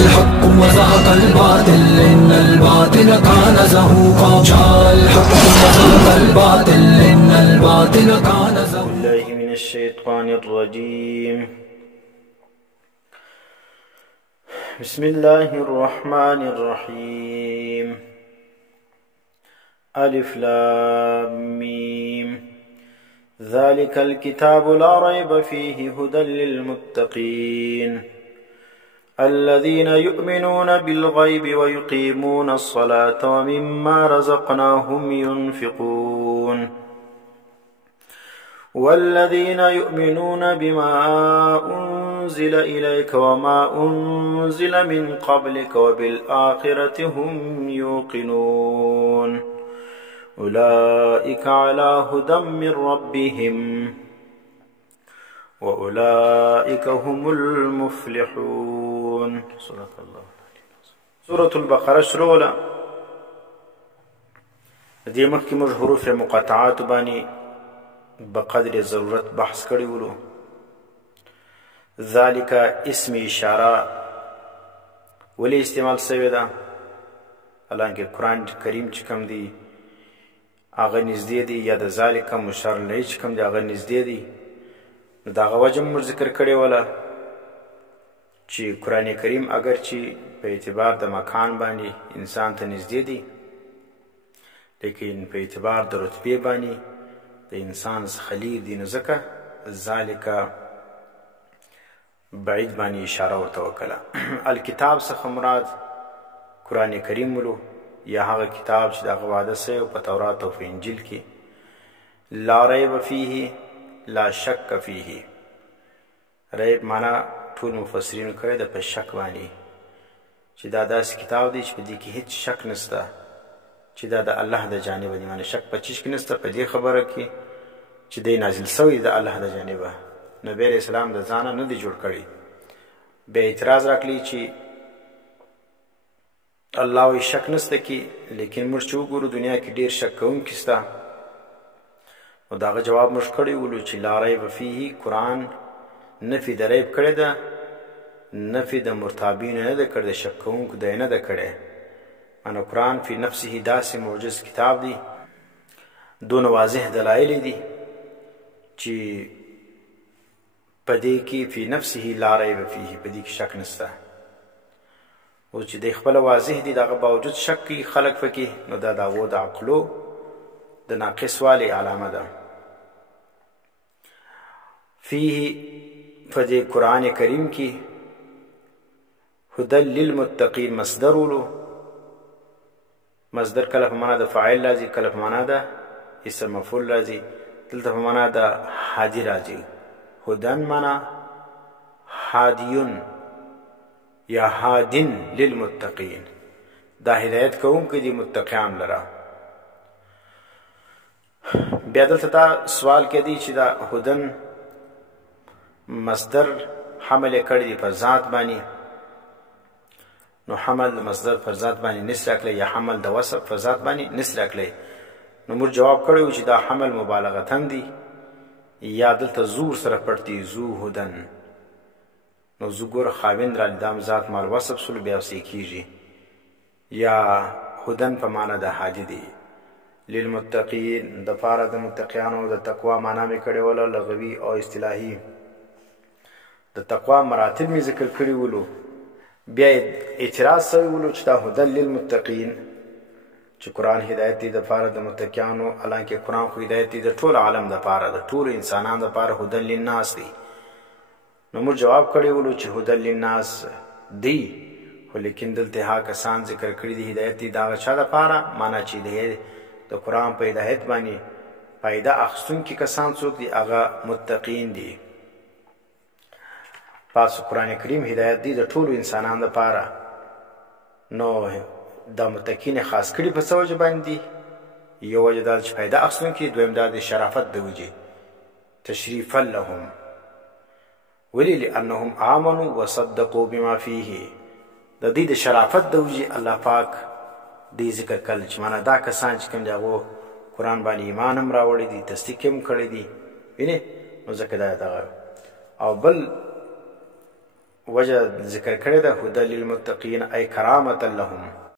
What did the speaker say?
الحق وزهق الباطل إن الباطل كان زهوقا. جاء الحق وزهق الباطل إن الباطل كان زهوقا. بالله من الشيطان الرجيم. بسم الله الرحمن الرحيم. ألف لام ميم. ذلك الكتاب لا ريب فيه هدى للمتقين الذين يؤمنون بالغيب ويقيمون الصلاة ومما رزقناهم ينفقون والذين يؤمنون بما أنزل إليك وما أنزل من قبلك وبالآخرة هم يوقنون أولئك على هدى من ربهم وأولئك هم المفلحون. صدق الله. سورة البقرة شروع دې مخکې موږ حروف مقطعات باندې بقدر ضرورت بحث کړی ولو. ذالک اسم اشاره ولی استعمال شوی ده؟ حالانکه قرآن کریم چې کوم دی هغه نږدې دی، یا د ذالک مشار الیه چې کوم دی هغه نږدې دی. نو د هغه وجه موږ ذکر کړی وله چې قرآن کریم اگر چې په اعتبار د مکان باندې انسان ته نږدې دی، لیکن په اعتبار د رتبې باندې د انسان څخه لیر دی، نو ځکه ذالک بعید باندې اشاره ورته وکړه. الکتاب څخه مراد قرآن کریم ولو، یا هغه کتاب چې د هغه وعده سوی په تورات او په انجیل کې. لا ریب فیه لا شک فیه. ریب معنا ټول مفسرینو کړی ده په شک باندې، چې دا داسې کتاب دی چې په دې کې هیڅ شک نشته چې دا د الله د جانبه دی. معنی شک په چیز کې نشته په دې خبره کې چې دی نازل سوی د الله د جانبه. نبی علیه السلام د ځانه نه دی جوړ کړی. بیا اعتراض راکړي چې الله وی شک نشته کې، لیکن موږ چې وګورو دنیا کې ډېر شک کوونکي شته. نو د هغه جواب موږ کړی ولو چې لا ریب فیه قرآن نفي د ریب کړی ده، نفي د مرتابینو نه ده کړی، د شک کوونکو دی نه ده کړی. معنی قرآن فی نفسه داسې معجز کتاب دی، دونه واضح دلایل دي چې په دې کې فی نفسه لا ریب فیه، په دې کې شک نشته. او چې دی خپله واضح دي، دغه باوجود شک کوي خلک پکې، نو دا د هغو د عقلو د ناقص والي علامه ده. فیه په دې قرآن کریم کې هدى للمتقین مصدر ولو. مصدر کله په معنا د فاعل راځي، کله په معنا د اسم مفعول راځي، دلته په معنا د هادي راځي. هدن معنا هادیون یا هادن للمتقین، دا هدایت کوونکی دی متقیان لره. بیا دلته دا سوال کې دی چې دا هدن مصدر حمل کړی دی په ذات باندې، نو حمل د مصدر پر ذات باندې نس راکلی، یا حمل د وصف پر ذات باندې نس راکلی. نو موږ جواب کړی چې دا حمل مبالغتن دی، یا دلته زور سره پټ دی، ذو هدن. نو زو ګوره خاوند را دام ذات مال وصف سلو بیا وسی کیږي، یا هدن په معنا د هادي دی. للمتقین د پاره د متقیانو د تقوا معنا مې کړې وله، لغوي او اصطلاحي. د تقوا مراتب مې ذکر کړي ولو. بیا اعتراض سوی ولو چې دا هدى للمتقین چې قرآن هدایت دی د پاره د متقیانو، حالانکه قرآن خو هدایت دی د ټول عالم د پاره، د ټول انسانانو د پاره هدى للناس دی. نو موږ جواب کړی ولو چې هدى للناس دی، خو لیکن دلته هغه کسان ذکر کړي دي هدایت دی د هغه چا دپاره، معنا چې د قرآن په هدایت باندې فایده اخیستونکي کسان څوک دي؟ هغه متقین دي. پس قرآن کریم هدایت دی د ټولو انسانانو دپاره. نو دا متقین خاص کړي په څه وجه باندې دي؟ یو وجه دا چې فایده اخیستونکي، دویم دا د شرافت د وجې، تشریفا لهم. ولی لانهم آمنوا وصدقوا بما فیه. د دې د شرافت د وجې الله پاک دې ذکر کړل چې معنا دا کسان چې کوم دي هغو قرآن باندې ایمان هم راوړی دي، تصدیق هم کړی دي، وینې. نو ځکه دا دغه. او بل وجه ذکر کړی ده هدى للمتقین ای کرامة لهم